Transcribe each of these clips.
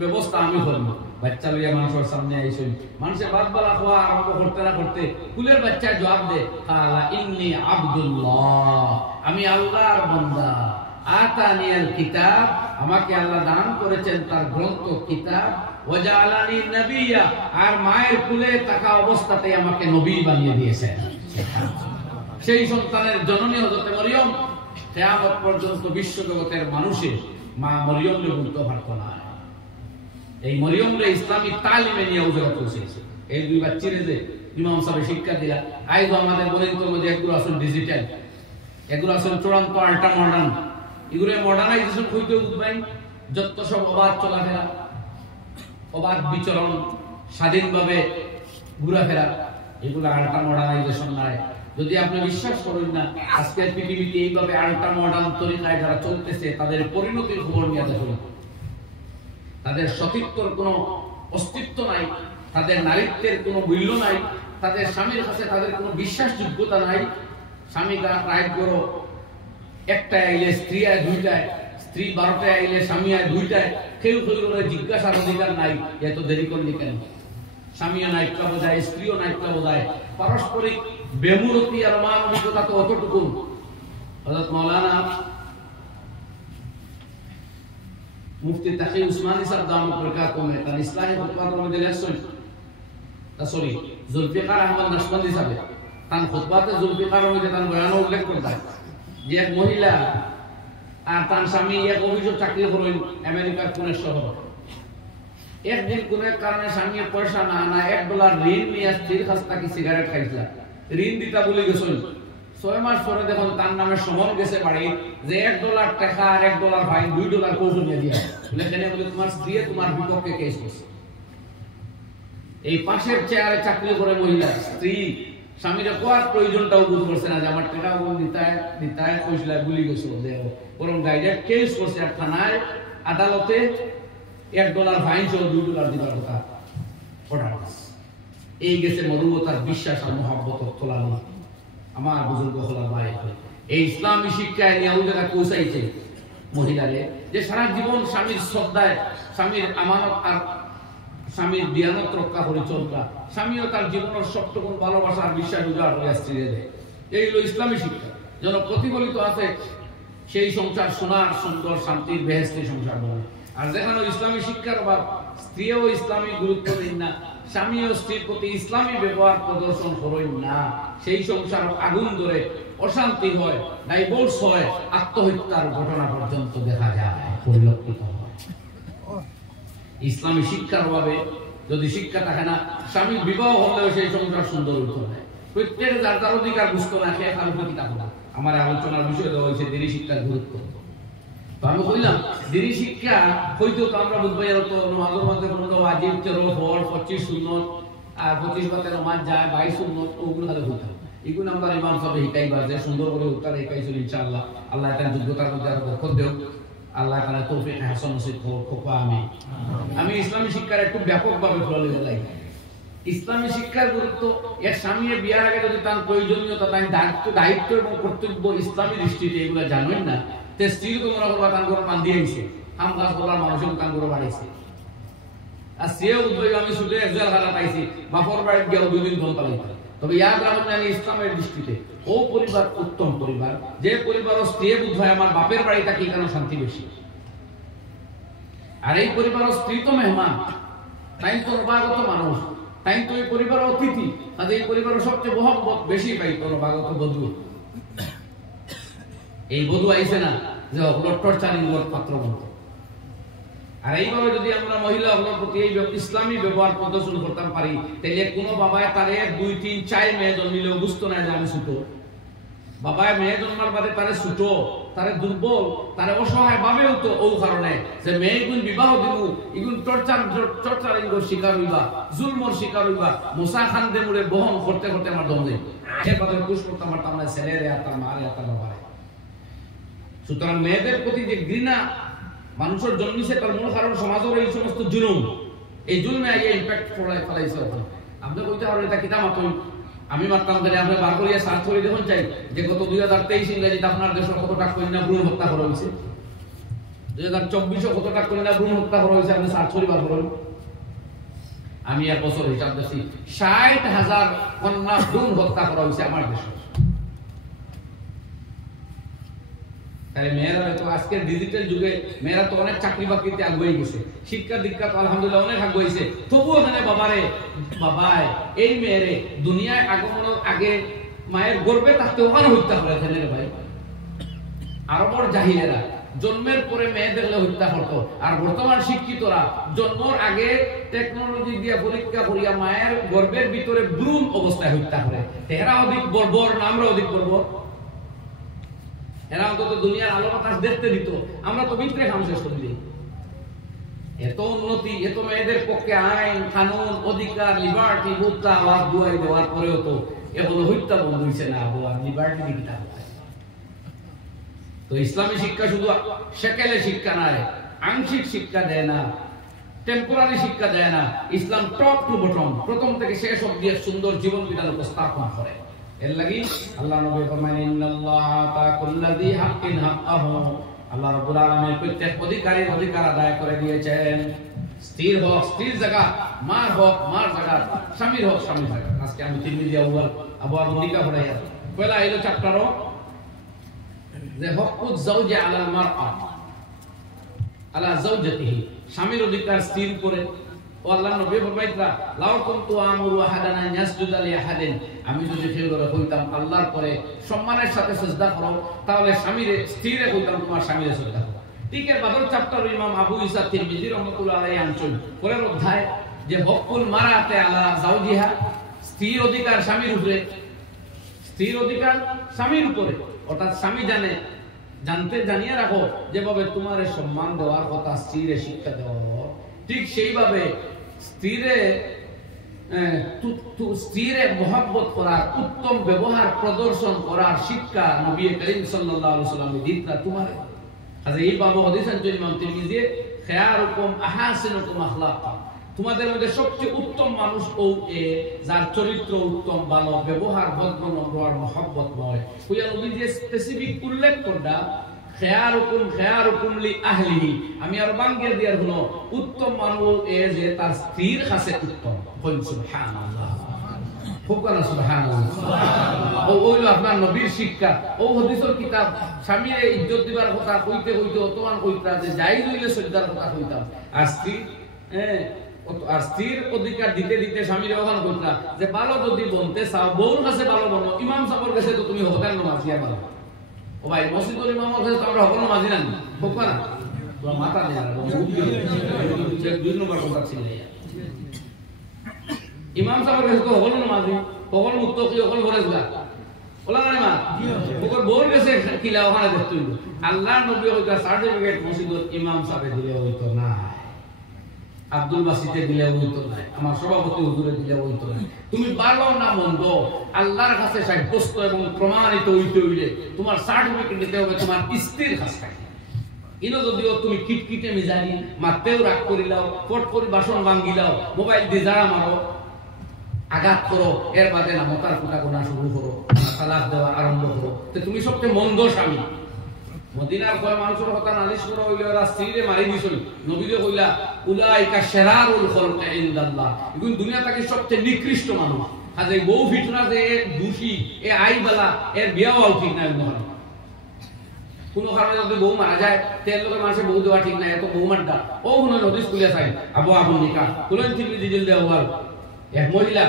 ব্যবস্থা আমি করব। বাচ্চা লইয়া মানুষের সামনে আইসই, মানুষের বাদ বালা খাওয়া আরম্ভ করতে না করতে কুলের বাচ্চা জবাব দে, কালা ইন্নী আব্দুল্লাহ, আমি আল্লাহর বান্দা। আতানিয়াল কিতাব, আমাকে আল্লাহ দান করেছেন তার গ্রন্থ কিতাব। ওয়াজআলানি নবিয়্যা, আর মায়ের কুলে থাকা অবস্থাতে আমাকে নবী বানিয়ে দিয়েছেন। সেই সন্তানের জননী হযরত মরিয়ম কিয়ামত পর্যন্ত বিশ্ব জগতের মানুষের মা মরিয়মকে বলতে পারত না। এই মরিয়মরে ইসলামী তালিমে নিয়ে উজরা পৌঁছেছে। এই দুই বাচ্চারে যে ইমাম সাহেব শিক্ষা দিলা, আইজ আমাদের বলির মধ্যে এগুলো আসলে ডিজিটাল, এগুলো আসলে চূড়ান্ত আল্ট্রা মডার্ন, এগুলো মডার্নাইজেশন হইতে উদ্ভাই যত সব অবাধ চলাফেরা, অবাধ বিচরণ, স্বাধীনভাবে ঘোরাফেরা, এগুলো আল্ট্রা মডার্নাইজেশন নয়। যদি আপনি বিশ্বাস করেন না, আজকের পৃথিবীতে এইভাবে আল্ট্রা মডার্ন তরিকায় যারা চলতেছে তাদের পরিণতির খবর নিয়ে দেখুন। তাদের সতীত্বর কোনো অস্তিত্ব নাই, তাদের নারীত্বের কোনো মূল্য নাই, তাদের স্বামীর কাছে তাদের কোনো বিশ্বাসযোগ্যতা নাই। স্বামী রায় করো একটা আইলে স্ত্রী আয় দুইটায়, স্ত্রী 12টায় আইলে স্বামী আয় 2টায়। কেউ কেউ জিজ্ঞাসার অধিকার নাই এত দেরি করলি কেন। স্বামীও নাইটটা বোঝায়, স্ত্রীও নাইটটা বোঝায়। পারস্পরিক বেমুরতি আর মানবিকতা তো অতটুকু। হযরত মাওলানা মুফতি তাকি উসমানী সাহেব দামাত বরকাতুহু তার ইসলাহি খুতবাতের মধ্যে লেখছেন, সরি জুলফিকার আহমদ নাশবন্দি সাহেব তার খুতবাতে জুলফিকারের মধ্যে তার বয়ানে উল্লেখ করতেন যে এক মহিলা আর তার স্বামী এক অভিযোগ চাকরি করেন আমেরিকার পুনে শহর। একদিন কোন এক কারণে স্বামী পয়সা না না $1 ঋণ নিয়ে স্ত্রীর কাছ থেকে সিগারেট খাইছিল, ঋণ দিতা বলে গেছেন। 6 মাস পরে দেখুন তার নামে সমন গেছে বাড়ি যে $1 টাকা আর $1 ফাইন, $2 কৌশল নিয়ে দিয়া বলে কেন বলে তোমার স্ত্রী তোমার বিপক্ষে কেস করছে। এই পাশের চেয়ারে চাকরি করে মহিলা স্ত্রী স্বামীর কোয়ার প্রয়োজনটাও বুঝ করছে না যে আমার টাকা নিতায় নিতায় কইসলা গুলি গেছে, বরং ডাইরেক্ট কেস করছে আর থানায় আদালতে $1 ফাইন সহ $2 দিবার কথা অর্ডার আছে। এই গেছে মরুমতার বিশ্বাস আর মহব্বত তোলানো। আমার বুজুর্গ হলা ভাই, এই ইসলামী শিক্ষায় নিয়ে ওদের পৌঁছাইছে মহিলারে যে সারা জীবন স্বামীর শ্রদ্ধায়, স্বামীর আমানত আর স্বামীর দিয়ানত রক্ষা করে চলতা, স্বামীও তার জীবনের সবটুকু ভালোবাসা আর বিশ্বাস উজাড় হয়ে স্ত্রীরে দেয়। এই হলো ইসলামী শিক্ষা, যেন প্রতিফলিত আছে সেই সংসার সোনার সুন্দর শান্তির বেহেশতি সংসার বলে। আর যেখানে ইসলামী শিক্ষার অভাব, স্ত্রীও ইসলামী গুরুত্ব দিন না, স্বামীও স্ত্রীর প্রতি ইসলামী ব্যবহার প্রদর্শন করেন না, সেই সংসার আগুন ধরে অশান্তি হয়, ডাইভোর্স হয়, আত্মহত্যার ঘটনা পর্যন্ত দেখা যায়, পরিলক্ষিত হয়। ইসলামী শিক্ষার অভাবে যদি শিক্ষা থাকে না, স্বামী বিবাহ হলেও সেই সংসার সুন্দর হইতে হয়। প্রত্যেকে যার যার অধিকার বুঝতো না, সে কারো প্রতি থাকতো না। আমার আলোচনার বিষয় দেওয়া হয়েছে দিনী শিক্ষার গুরুত্ব। আমি কইলাম দিনী শিক্ষা হইতেও তো আমরা বুঝবাই তো নামাজের মধ্যে কোনো ওয়াজিব 13 ফরজ 25 সুন্নত আর 25 বাতে নামাজ যায় 22 সুন্নত, ওগুলো খালি হইতো। এগুলো আমরা ইমাম সাহেব শিখাইবা যে সুন্দর করে উত্তর শিখাইছিল ইনশাআল্লাহ। আল্লাহ তার যোগ্যতার মধ্যে আরো বরকত দেও, আল্লাহ তাআলা তৌফিক হাসান নসিব করুক। আমি ইসলামী শিক্ষার একটু ব্যাপকভাবে ফলো লাগাই। ইসলামী শিক্ষার গুরুত্ব, এক স্বামী বিয়ার আগে যদি তার প্রয়োজনীয়তা, তার দায়িত্ব এবং কর্তব্য ইসলামী দৃষ্টিতে এগুলো জানেন না, তে স্ত্রী তোমরা করবা তার করে মান দিয়েছে, কাম কাজ করার মানুষের কাম করে বাড়াইছে। আর সেও উদ্যোগ আমি শুধু একজন হারা পাইছি, বাপর বাড়ির গিয়ে 2 দিন দল পালাইতে। তবে ইয়াদ রাখুন আমি ইসলামের দৃষ্টিতে ও পরিবার উত্তম পরিবার, যে পরিবার ও স্ত্রী বুঝ হয় আমার বাপের বাড়ি থাকি কেন শান্তি বেশি। আর এই পরিবার ও স্ত্রী তো মেহমান, তাই তো নবাগত মানুষ, তাই তো এই পরিবার অতিথি, তাদের এই পরিবারের সবচেয়ে মহব্বত বেশি পাই তো নবাগত বধূ। এই বধূ আইছে না যে টর্চারিং পাত্র বলতে। আর এইভাবে যদি আমরা মহিলা হলোর প্রতি এই ইসলামী ব্যবহার প্রদর্শন করতে পারি, তাহলে কোনো বাবায় তারে 2, 3, 4 মেয়ে জন্মিলেও বুঝতো না যে আমি ছোট। বাবায় মেয়ে জন্মার বাদে তারে ছোট, তারে দুর্বল, তারে অসহায় ভাবেও তো ও কারণে যে মেয়ে গুণ বিবাহ দিব, এগুন টর্চারিং শিকার হইবা, জুলমর শিকার হইবা, মোসা খান দে মুড়ে বহন করতে করতে আমার দম দেয়। এর কথা পুষ করতে আমার তার ছেলেরে আর তার মারে আর তার বাবারে। সুতরাং মেয়েদের প্রতি যে ঘৃণা মানুষের জন্মিছে, তার মূল কারণ সমাজের এই সমস্ত জুলুম, এই জুলমে আইয়া ইম্প্যাক্ট ফলাইছে। আপনি কইতে পারেন এটা কিতা মাতই, আমি মারতাম তাহলে আপনি বার করিয়া সার্চ করে দেখুন চাই যে গত 2023 ইংরেজিতে আপনার দেশের কত টাকা কন্যা ভ্রূণ হত্যা করা হয়েছে। 2024 কত টাকা করে না ভ্রূণ হত্যা করা হয়েছে আপনি সার্চ করিবার বলুন। আমি এক বছর হিসাব দিচ্ছি 60,000 কন্যা ভ্রূণ হত্যা করা হয়েছে আমার দেশে। তাই মেয়েরা তো আজকের ডিজিটাল যুগে মেয়েরা তো অনেক চাকরি বাকরিতে আগুয়ে গেছে, শিক্ষা দীক্ষা তো আলহামদুলিল্লাহ অনেক আগুয়েছে, তবুও এখানে বাবায় এই মেয়েরে দুনিয়ায় আগমনের আগে মায়ের গর্ভে থাকতে ওখানে হত্যা করে ফেলে রে ভাই। আরবর জাহিলেরা জন্মের পরে মেয়ে দেখলে হত্যা করতো, আর বর্তমান শিক্ষিতরা জন্মের আগে টেকনোলজি দিয়ে পরীক্ষা করিয়া মায়ের গর্ভের ভিতরে ভ্রূণ অবস্থায় হত্যা করে। এরা অধিক বর্বর না আমরা অধিক বর্বর? এরা অন্তত দুনিয়ার আলো বাতাস দেখতে দিত, আমরা তো বিক্রে খাম শেষ করে দিই। এত উন্নতি, এত মেয়েদের পক্ষে আইন কানুন অধিকার লিবার্টি বুদ্ধা আওয়াজ দুয়াই দেওয়ার পরেও তো এখনো হত্যা বন্ধ হয়েছে না। আবহাওয়া লিবার্টি দিকটা তো ইসলামী শিক্ষা শুধু সেকেলে শিক্ষা নয়, আংশিক শিক্ষা দেয় না, টেম্পোরারি শিক্ষা দেয় না। ইসলাম টপ টু বটম, প্রথম থেকে শেষ অবধি সুন্দর জীবন বিধান উপস্থাপন করে। এর লাগি আল্লাহ নবী ফরমায় ইন্নাল্লাহা তাকুল্লাযী হাক্কিন হাক্কাহু, আল্লাহ রাব্বুল আলামিন প্রত্যেক অধিকারীর অধিকার আদায় করে দিয়েছেন। স্ত্রীর হক স্ত্রীর জায়গা, মার হক মার জায়গা, স্বামীর হক স্বামীর জায়গা। আজকে আমি তিরমিজি আউয়াল আবু আবদিকা পড়াইয়া পয়লা এলো চ্যাপ্টারও যে হকুজ জাওজি আলাল মারআ আলা জাওজাতিহি, স্বামীর অধিকার স্ত্রীর উপরে। ও আল্লাহর নবী ফরমাইতরা লাউ কুনতু আমুরু আহাদান আন ইয়াসজুদা লিআহাদিন, আমি যদি ফেলরে কইতাম আল্লাহর পরে সম্মানের সাথে সিজদা করো, তাহলে স্ত্রীরে কইতাম তোমার স্বামীরে সিজদা করো। ঠিক এর বাদল চ্যাপ্টার ইমাম আবু ঈসা তিরমিজি রাহমাতুল্লাহ আলাইহি আনছেন পরের অধ্যায় যে হকুল মারাতে আলা জাওজিহা, স্ত্রীর অধিকার স্বামীর উপরে, স্ত্রীর অধিকার স্বামীর উপরে। অর্থাৎ স্বামী জানিয়ে রাখো যেভাবে তোমার সম্মান দেওয়ার কথা স্ত্রীরে শিক্ষা দেওয়া, ঠিক সেইভাবে স্ত্রীরে মহব্বত করার, উত্তম ব্যবহার প্রদর্শন করার শিক্ষা নবী করিম সাল্লাল্লাহু আলাইহি ওয়াসাল্লাম দিতা তোমার। আজ এই বাবু হাদিস আনছেন ইমাম তিরমিজি, খায়রুকুম আহসানুকুম আখলাকা, তোমাদের মধ্যে সবচেয়ে উত্তম মানুষ ও যার চরিত্র উত্তম, ভালো ব্যবহার, ভদ্র নম্র আর মহব্বতময়। ওয়া নবী যে স্পেসিফিক উল্লেখ করডা খায়রুকুম লি আহলিহি, আমি আর বাঙ্গিয়ে দিয়ার হলো উত্তম মানুষ যে তার স্ত্রীর কাছে উত্তম। বল সুবহানাল্লাহ, ফুকানা সুবহানাল্লাহ। ওইলো আপনার নবীর শিক্ষা। ও হাদিসের কিতাব স্বামীর ইজ্জত দিবার কথা কইতে কইতে অতমান কইতা যে যাই হইলে সজ্জার কথা কইতাম, আর স্ত্রীর অধিকার দিতে দিতে স্বামীর ওখানে কইতা যে ভালো যদি বলতে চাও বউর কাছে ভালো বলো, ইমাম সাহেবের কাছে তো তুমি হকার নামাজিয়া ভালো। ও ভাই মসজিদের ইমামের কাছে তো আমরা হকার নামাজি না, ফুকানা তোমার মাথা দেয়া দুই নম্বর কথা ছিল। ইমাম সাহেবের কাছে তো হকল নামাজি, হকল মুত্তাকি, হকল পরহেজগার, ওলা না মা ওকর বউর কাছে কিলা ওখানে দেখতে হইল। আল্লাহ নবী ওইটা সার্টিফিকেট মসজিদের ইমাম সাহেব দিলে হইতো না, আব্দুল বাসিতে দিলে হইতো না, আমার সভাপতি হুজুরে দিলে হইতো না। তুমি ভালো না মন্দ আল্লাহর কাছে সাব্যস্ত এবং প্রমাণিত হইতে হইলে তোমার সার্টিফিকেট দিতে হবে তোমার স্ত্রীর কাছ থেকে। ইনো যদিও তুমি কিটকিটে মিজানি মাতেও রাগ করিলাও, পট করে বাসন ভাঙ্গিলাও, মোবাইল দিয়ে যারা মারো, আঘাত করো, এর বাদে না মতার কুটা গোনা শুরু করো, তালাক দেওয়া আরম্ভ করো, তো তুমি সবচেয়ে মন্দ স্বামী। মদিনার কয় মানুষের কথা নালিশ করা হইলে ওরা স্ত্রীরে মারি দিছিল, নবীরে কইলা উলাইকা শিরারুল খালকি ইনদাল্লাহ, এগুন দুনিয়া থেকে সবচেয়ে নিকৃষ্ট মানুষ। আজ এই বউ ফিতনা যে দোষী, এ আইবালা, এর বিয়াও ঠিক নাই। কোনো কারণে যদি বউ মারা যায় তেল লোকের মানুষের বউ দেওয়া ঠিক নাই, এত বউ মারটা ও কোনো নদী স্কুলে চাই আবু আবুল নিকা তুলেন টিভি ডিজেল দেওয়া। এক মহিলা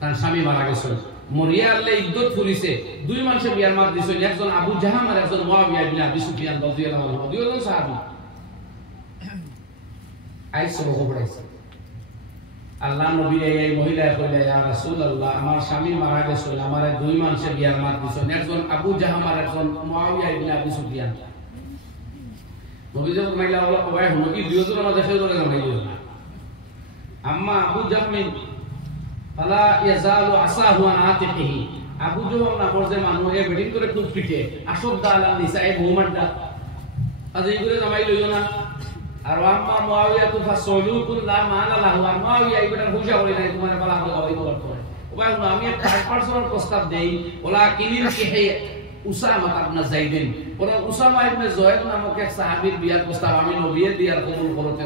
তার স্বামী মারা গেছে, মরিয়া আল্লাহ ইদ্যত ফুলিছে, দুই মানুষের বিয়ার মার দিছে, একজন আবু জাহাম আর একজন মুআবিয়া ইবনে আবি সুফিয়ান রাদিয়াল্লাহু আনহু, দুইজন সাহাবী। আইসা বকবড়াইছে আল্লাহ নবী এই মহিলা কইলা ইয়া রাসূলুল্লাহ, আমার স্বামী মারা গেছে, আমারে দুই মানুষের বিয়ার মার দিছে, একজন আবু জাহাম আর একজন মুআবিয়া ইবনে আবি সুফিয়ান। নবী যখন মাইলা ওলা কয় নবী দুইজনের মাঝে ফের করে নামাইলো না। আম্মা আবু জাহমিন ফালা ইয়াজালু আসাহু আন আতিকিহি, আবু জাহম নামের যে মানুষ এ বেডিং করে খুব পিটে, আশদ্দা আলা নিসায়ে বহুমানটা আজ এই করে নামাই লইও না। আর আম্মা মুআবিয়া তু ফাসলুকুল লা মালা লাহু, আর মুআবিয়া ইবনে হুজা বলে নাই তোমার বলা হলো ওই বলার পরে ও ভাই আমি একটা 8% প্রস্তাব দেই, ওলা কিনিল কিহে উসামা ইবনে যায়েদ পরে উসামা ইবনে যায়েদ নামক এক সাহাবীর বিয়ার প্রস্তাব আমি নবীয়ে দিয়ার কবুল করতে